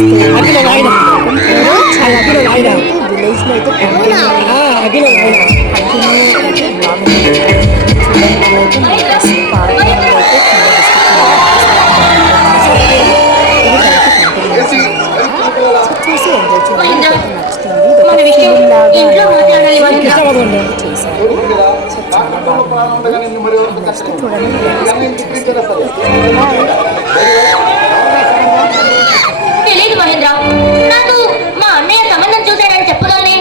అఖిల వాయిన అఖిల వాయిన విలేజ్లో అయితే అఖిల వాయిన చూసి ఎంజాయ్ చేయాలి నచ్చుతుంది చేశారు. సో చాలా బాగుంది. నెక్స్ట్ చూడండి. తెలియదు మహేంద్ర, నాకు మా అన్నయ్య సంబంధం చూశాడని చెప్పగానే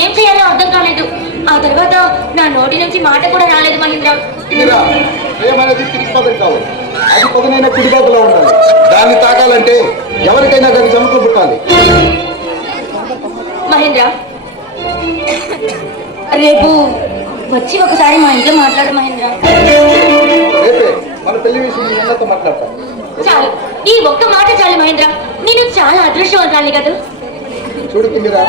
ఏం చేయాలో అర్థం కాలేదు. ఆ తర్వాత నా నోటి నుంచి మాట కూడా రాలేదు మహేంద్ర. అది పదునైన పిడిబాబులా ఉండాలి. దాన్ని తాకాలంటే ఎవరికైనా కానీ చమకు పుట్టాలి. మహేంద్ర, రేపు వచ్చి ఒకసారి మా ఇంట్లో మాట్లాడు మహేంద్ర. రేపే మన పెళ్లి విషయం ఎన్నతో మాట్లాడతాం. చాలు, ఈ ఒక్క మాట చాలు మహేంద్ర. నేను చాలా అదృష్టవంతాన్ని కదా. చూడుకుందిరా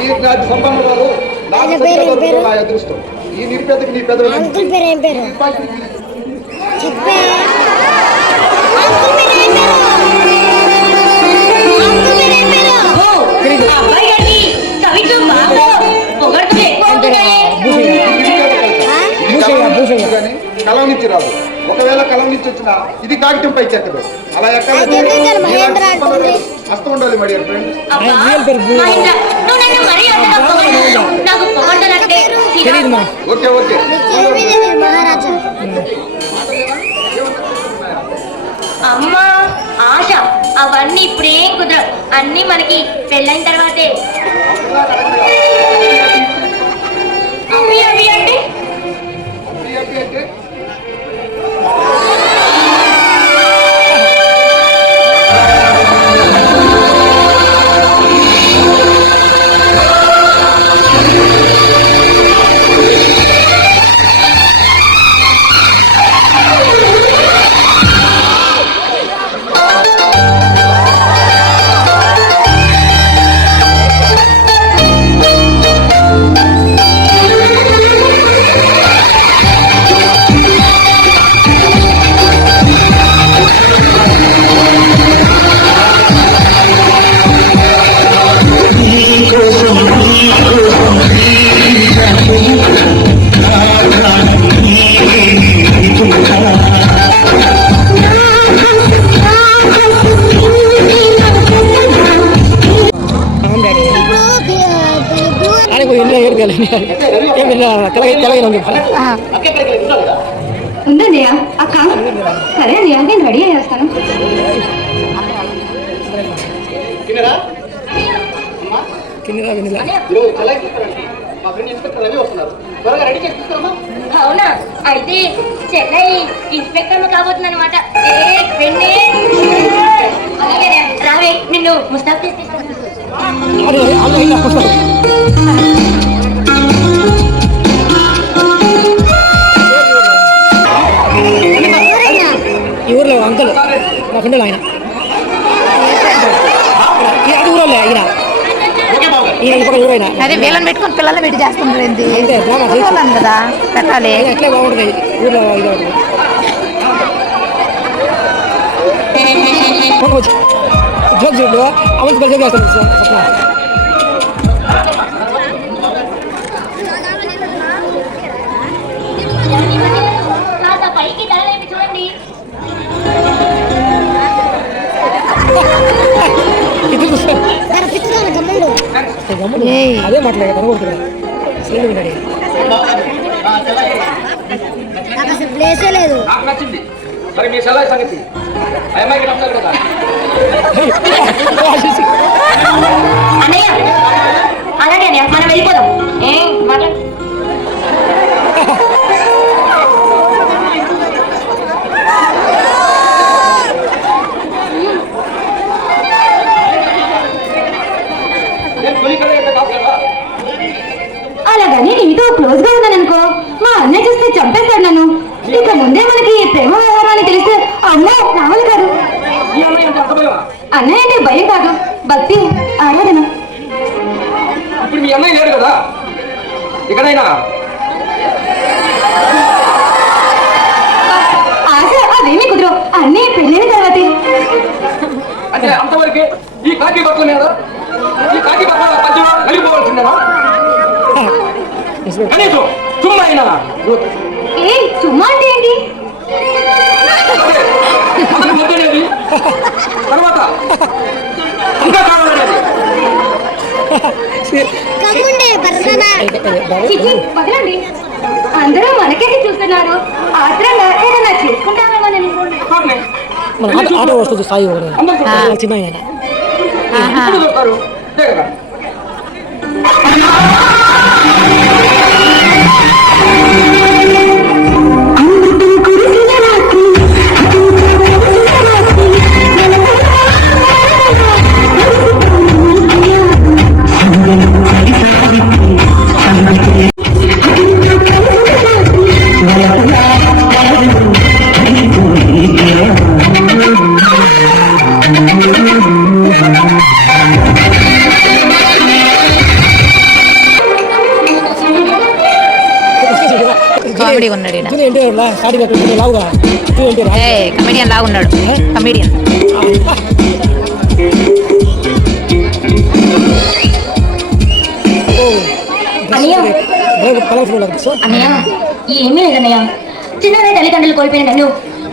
ఈ నాటి సంబంధాలు నా అదృష్టం. ఈ నిరుపేదకి నీ పెద్ద కలం నుంచి రాదు. ఒకవేళ కలం నుంచి వచ్చినా ఇది కాగితం పైకి ఎక్కదు. అలా ఎక్కాలంటే అస్తం ఉండాలి my dear friend. Okay okay అమ్మా ఆశ అవన్నీ ఇప్పుడేం కుదరవు. అన్నీ మనకి పెళ్ళైన తర్వాతే. అవి అవి అంటే ఉందండి అక్క. సరే అండి, నేను రెడీ అయ్యేస్తాను. అవునా, అయితే చెన్నై ఇన్స్పెక్టర్ కాబోతుంది అనమాట. రావే, నిన్ను ముస్తాబ్ చేసేస్తాను. ఈ ఊర్లో అంకుల్ నా ఫ్రెండ్ ఆయన ఊరోళ్ళే ఆయన అదే వీళ్ళని పెట్టుకుని పిల్లల్ని పెట్టి చేస్తుంటారు కదా, పెట్టాలి. ఎట్లా బాగుంటుంది ఊర్లో. జోక్ చూడు అవంతి పరిచయం చేస్తాను స్వప్న. చూడండి, అదే మాట్లాడుతున్నాడు ప్లేసే లేదు. మరి మీ సలహా సంగతి అమ్మాయికి నమ్మాలి కదా. అలాగే మనం వెళ్ళిపోదాం. అలాగని నీతో క్లోజ్ గా ఉన్నాననుకో, మా అన్నయ్య చూస్తే చంపేస్తాడు నన్ను. ఇక ముందే మనకి ప్రేమ వ్యవహారాన్ని తెలిస్తే అన్నయ్య రావాలి కాదు. అన్నయ్య అంటే భయం కాదు, భక్తి, ఆరాధన. ఇప్పుడు మీ అన్నయ్య లేడు కదా ఇక్కడైనా. ఆశ అవేమీ కుదరవు. అన్నయ్య అవన్నీ పెళ్ళైన తర్వాతే. అంటే అంతవరకు ఈ కాకి బట్టల మీద ఈ కాకి బట్టల పద్యం కలిగిపోవాల్సిందేనా? కనీసం చుమ్మా అయినా ఏ సుమా అంటే ఏంటి? ముద్దనేది తర్వాత ఇంకా కావాలనేది చిచి వదలండి. అందరూ మనకేసి చూస్తున్నారు. ఆత్రంగా ఏదైనా చేసుకుంటామేమోనని. మన ఆటో వస్తుంది సాయి చిన్న కామెడీ ఉన్నాడు ఈయన. లావుగా కమెడియన్ లాగా ఉన్నాడు. కమెడియన్ అన్నయ్య ఏమీ లేదన్నయ్య. చిన్ననే తల్లిదండ్రులు కోల్పోయిన నన్ను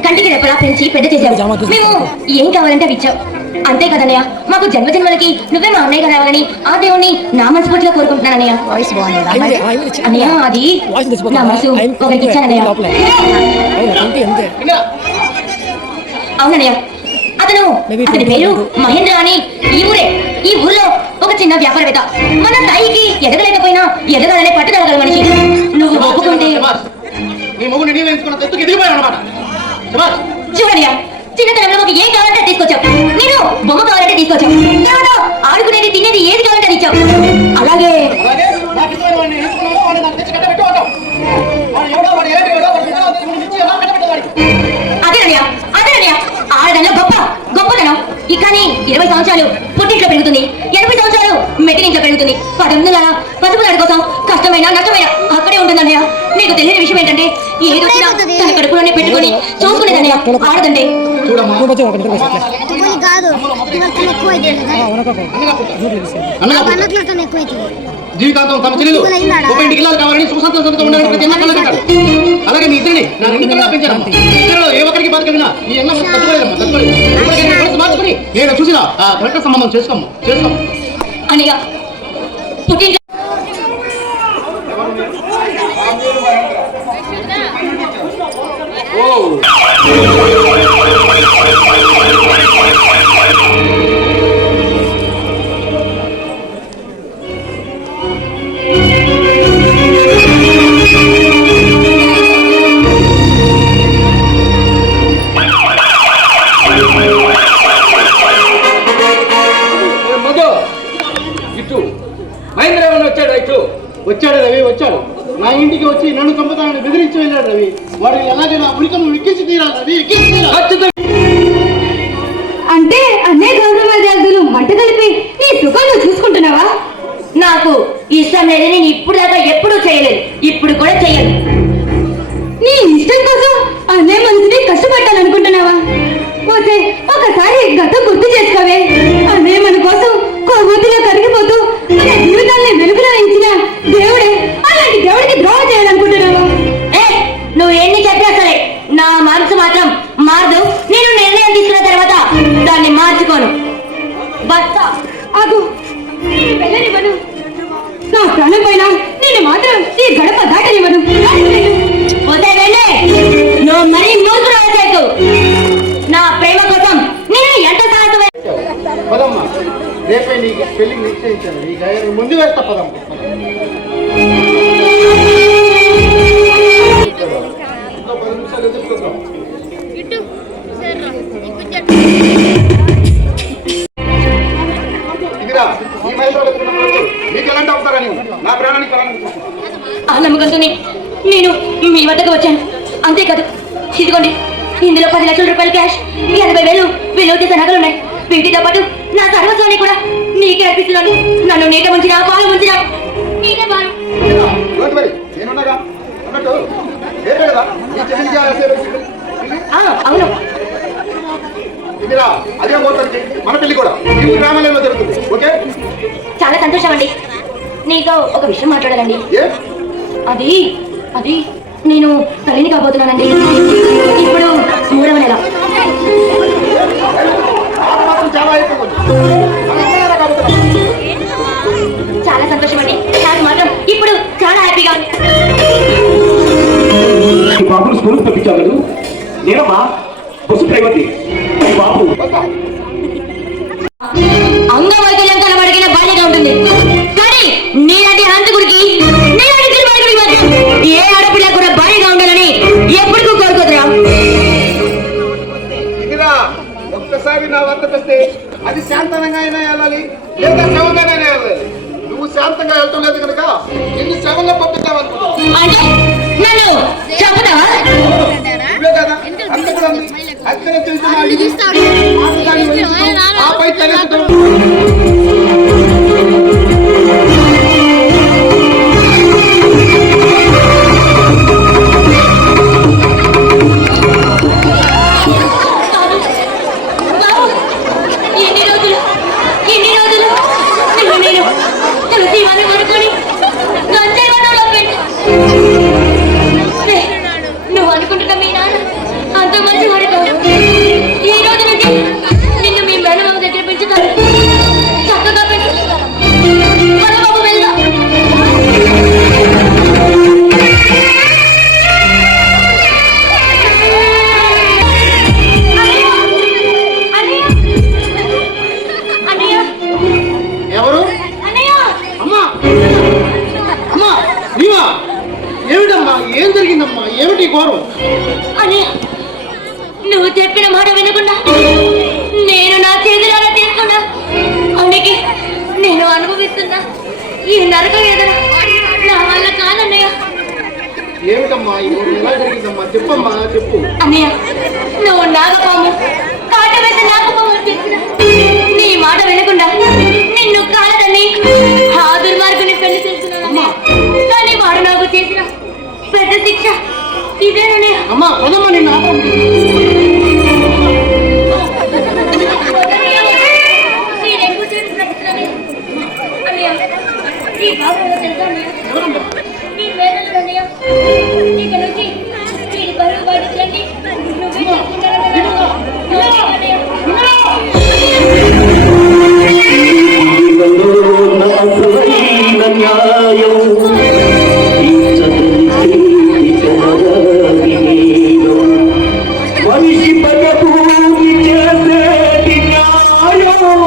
కంటికి రెప్పలా పెంచి పెద్ద చేశావు. మేము ఏం కావాలంటే అవి ఇచ్చావు. అంతే కదన్నయ్య. మాకు జన్మజన్మలకి నువ్వే మా అన్నయ్య రావాలని ఆ దేవుణ్ణి నా మనస్ఫూర్తిగా కోరుకుంటున్నాను అన్నయ్య. వాయిస్ బాగుంది అన్నయ్య అది నా మనసు ఒకరికి ఇచ్చానన్నయ్య. అవునన్నయ్య. అతని పేరు మహేంద్ర అని. ఈ ఊర్లో ఒక చిన్న వ్యాపారవేత్త. మన స్థాయికి ఎదగలేకపోయినా ఎదగాలనే పట్టుదలగల మనిషి. నువ్వు ఒప్పుకుంటే చూడయ్య, చిన్నతనంలో మాకు ఏం కావాలంటే తీసుకొచ్చావు. నేను బొమ్మ కావాలంటే తీసుకొచ్చావు. తర్వాత ఆడుకునేది తినేది ఏది కావాలంటే అది ఇచ్చావు. అలాగే అదేనయ్య ఆడదన్నా గొప్పదనం. కానీ 20 సంవత్సరాలు పుట్టింట్లో పెరుగుతుంది, 80 సంవత్సరాలు మెట్టినింట్లో పెరుగుతుంది. 19 పసుపు కోసం కష్టమైన నష్టమైన అక్కడే ఉంటుందన్నయ్య. నీకు తెలియని విషయం ఏంటంటే ఏది వచ్చినా తన కడుపులోనే పెట్టుకుని చూసుకునేదన్నయ్య ఆడదంటే. జీవితాంతం తమ చెల్లెలు ఒక ఇంటికి కావాలని సుఖసంతోషంతో ఉండాలని ప్రతి అన్న కలగంటారు. అలాగే మీ ఇద్దరిని నా రెండు కన్నా పెంచాను. ఇద్దరు ఏ ఒక్కరికి బతకవినా ఈ అన్న మార్చుకుని నేను చూసిన ఆ కరెక్ట్ సంబంధం చేసుకోము అన్నయ్య. పుట్టింట్లో వచ్చాడు రవి వచ్చాడు. నా ఇంటికి వచ్చి నన్ను చంపుతానని బెదిరించి వెళ్ళాడు రవి. వాడు ఎలాగైనా ఉనికను ఎక్కించి తీరాలి రవి, ఎక్కించి తీరాలి. అంటే అన్నే గౌరవ మర్యాదలు మంట కలిపి నీ సుఖాన్ని చూసుకుంటున్నావా? నాకు ఇష్టం లేదని నేను ఇప్పుడు దాకా ఎప్పుడూ చేయలేదు, ఇప్పుడు కూడా చెయ్యను. నీ ఇష్టం కోసం అన్నే మనసుని కష్టపడాలనుకుంటున్నావా? పోతే ఒకసారి గతం గుర్తు చేసుకోవే. అన్నే మన కోసం కొవ్వొత్తిలో కరిగిపోతూ మన జీవితాన్ని వెలుగులో ఇచ్చిన దేవుడే అలాంటి దేవుడికి ద్రోహం చేయాలనుకుంటున్నావా? నువ్వు ఎన్ని చెప్పినా సరే నా మనసు మాత్రం మారదు. నేను నిర్ణయం తీసుకున్న తర్వాత దాన్ని మార్చుకోను. బస్తా ఆగు, నేను వెళ్ళనివ్వను. నా ప్రాణం పైన నేను మాత్రం ఈ గడప దాటనివ్వను. పోతే వెళ్ళే, నువ్వు మరీ మూసుకు రాసేకు. నా ప్రేమ కోసం నేను ఎంత సాహసమే. పదమ్మా, రేపే నీకు పెళ్లికి నిశ్చయించాను. ఈ గాయాన్ని ముందు వేస్తా. పదమ్మా ఇదిరా, ఈ మహిళలు నీకు ఎలాంటి అవుతారని నా ప్రాణానికి ఆ నమ్మకంతోనే నేను మీ వద్దకు వచ్చాను. అంతేకాదు, ఇదిగోండి ఇందులో 10 లక్షల రూపాయలు క్యాష్, 80,000 విలువ చేసే నగలున్నాయి. వీటితో పాటు నా సర్వస్వాన్ని కూడా నీకే అర్పిస్తున్నాను. నన్ను నీట ముంచినా పాలు ముంచినా నీటే పాలు. అవును, ఇందిరా అదే పోతుంది మన పెళ్లి కూడా ఈ గ్రామాలలో జరుగుతుంది. ఓకే, చాలా సంతోషం అండి. నీతో ఒక విషయం మాట్లాడాలండి. ఏ అది అది నేను తల్లిని కాబోతున్నానండి. ఇప్పుడు 3వ నెల. చాలా అయిపోతుంది. చాలా సంతోషం అండి. నాకు మాత్రం ఇప్పుడు చాలా హ్యాపీగా ఉంది. ఈ బాబును స్కూల్కి పంపించావు కదా, నేనమ్మా బస్సు డ్రైవర్ని. ఈ బాబు అంగవైకల్యం కనబడిన బాధ్యత ఉంటుంది, కానీ నీలాంటి హంతకుడికి నీలాంటి దుర్మార్గుడికి ఏ ఆడపిల్ల కూడా భారీగా ఉండాలని ఎప్పటికూ కోరుకోదురా. ఇందిరా ఒక్కసారి నా వద్దకు వస్తే అది శాంతంగా అయినా వెళ్ళాలి లేదా శవంగానైనా వెళ్ళాలి. నువ్వు శాంతంగా వెళ్తాం లేదు కనుక నిన్ను శవంగా పంపిద్దామనుకున్నావు. అంటే నన్ను చంపుతావా? ఇవే కదా అంతకుడు అక్కడ తెలుసు ఆపై తలెత్తడం. నువ్వు అనుకుంటున్నా మీ నాన్న అంత మంచి వాడు కాదు. ఈ రోజు నుంచి నిన్ను మీ మేనమామ దగ్గర పెంచుతాను. చక్కగా పెంచుతాను. మన బాబు వెళ్దాం. అన్నయ్య, ఎవరు? అన్నయ్య, అమ్మా అమ్మా నీవా? ఏమిటమ్మా, ఏం జరిగిందమ్మా? ఏమిటి ఘోరం? అన్నయ్య, నువ్వు చెప్పిన మాట వినకుండా నేను నా చేతులారా తీసుకున్నా. అందుకే నేను అనుభవిస్తున్నా ఈ నరక వేదన నా వల్ల కాదన్నయ్య. ఏమిటమ్మా ఈ ఘోరం? ఎలా జరిగిందమ్మా? చెప్పమ్మా, చెప్పు. అన్నయ్య, నువ్వు నాగపాము కాట వేస నాగపాము అని చెప్పిన నీ మాట వినకుండా నిన్ను కాలదని ఆ దుర్మార్గుని పెళ్లి చేస్తున్నానమ్మా. కానీ వాడు నాకు చేసిన పెద్ద శిక్ష ఇదేనన్నయ్య. అమ్మా పదమ్మా, నిన్ను ఆపం. ఈ బాబు తెలుసా నీ వేదనలు అన్నయ్య. ఇక నుంచి వీడి బరువు బాధించండి. నువ్వే మనిషి పదభూమి చేసేటి న్యాయం,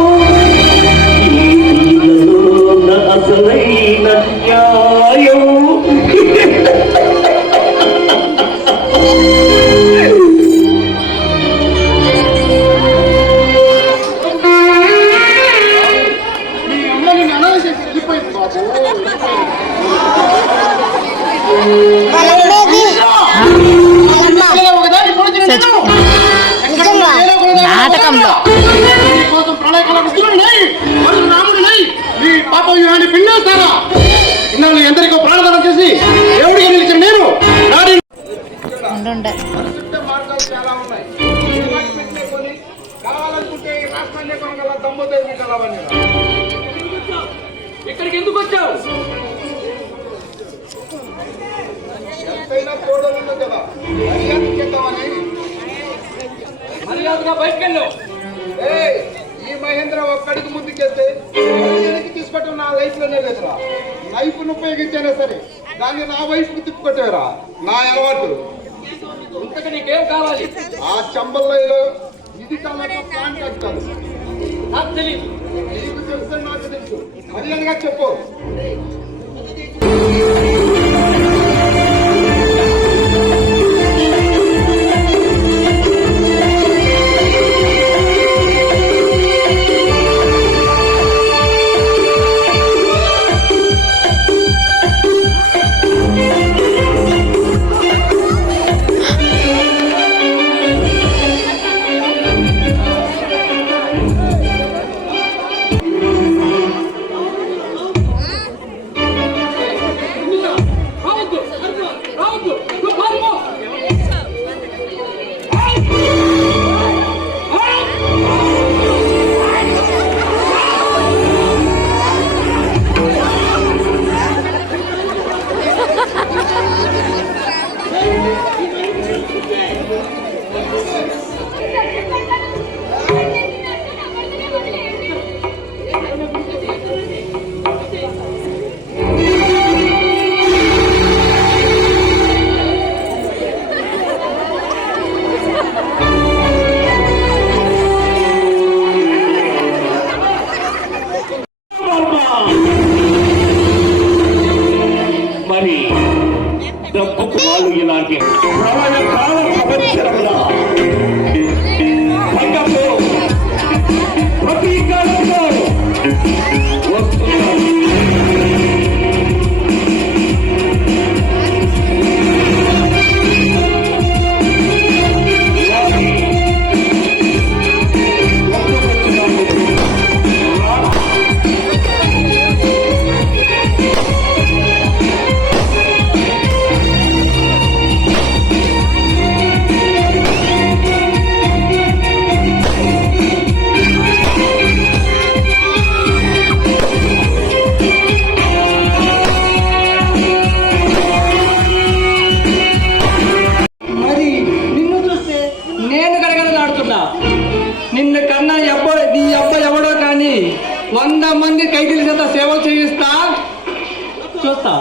అసలైన న్యాయం. మీ అమ్మ నిన్ను అనాథ చేసి వెళ్ళిపోయింది బాబు. నాటకంలో కోసం ప్రళయకాల రాముడినై మీ పాప వ్యూహాన్ని పిండేస్తారా? ఇన్నాళ్ళు ఎందరికో ప్రాణదానం చేసి దేవుడిగా నిలిచిన నేను ఉండుండే. మార్గాలు చాలా ఉన్నాయి. కావాలనుకుంటే ఈ రాష్ట్రాన్ని కొనగల దమ్ముతో మిగలవని. ఇక్కడికి ఎందుకు వచ్చావు? ఎంతైనా కోడలు కదా మర్యాద చేద్దామని. మర్యాదగా బయటకు వెళ్ళు. ఏయ్, ఈ మహేంద్ర ఒక్కడికి ముందుకెళ్తే వెనక్కి తీసుకోవటం నా లైఫ్ లోనే లేదురా. లైఫ్ ను ఉపయోగించానే సరే దాన్ని నా వైపు తిప్పుకొట్టేరా నా అలవాటు. ఇంతకు నీకేం కావాలి? ఆ చంబల్లో ఇది కాలంలో ప్లాంట్ అంటారు. నాకు తెలియదు. నీకు తెలుసు, నాకు తెలుసు. మర్యాదగా చెప్పు. మరి డబ్బుకు వాళ్ళు ఇలాంటి ప్రళయకాల సంవత్సరంలో పక్కకు ప్రతీకారంతో వస్తున్నారు. మరి నిన్ను చూస్తే నేను గడగడలాడుతున్నా. నిన్ను కన్నా నీ అబ్బాయి ఎవడో కానీ 100 మంది ఖైదీల చేత సేవలు చేయిస్తా చూస్తా.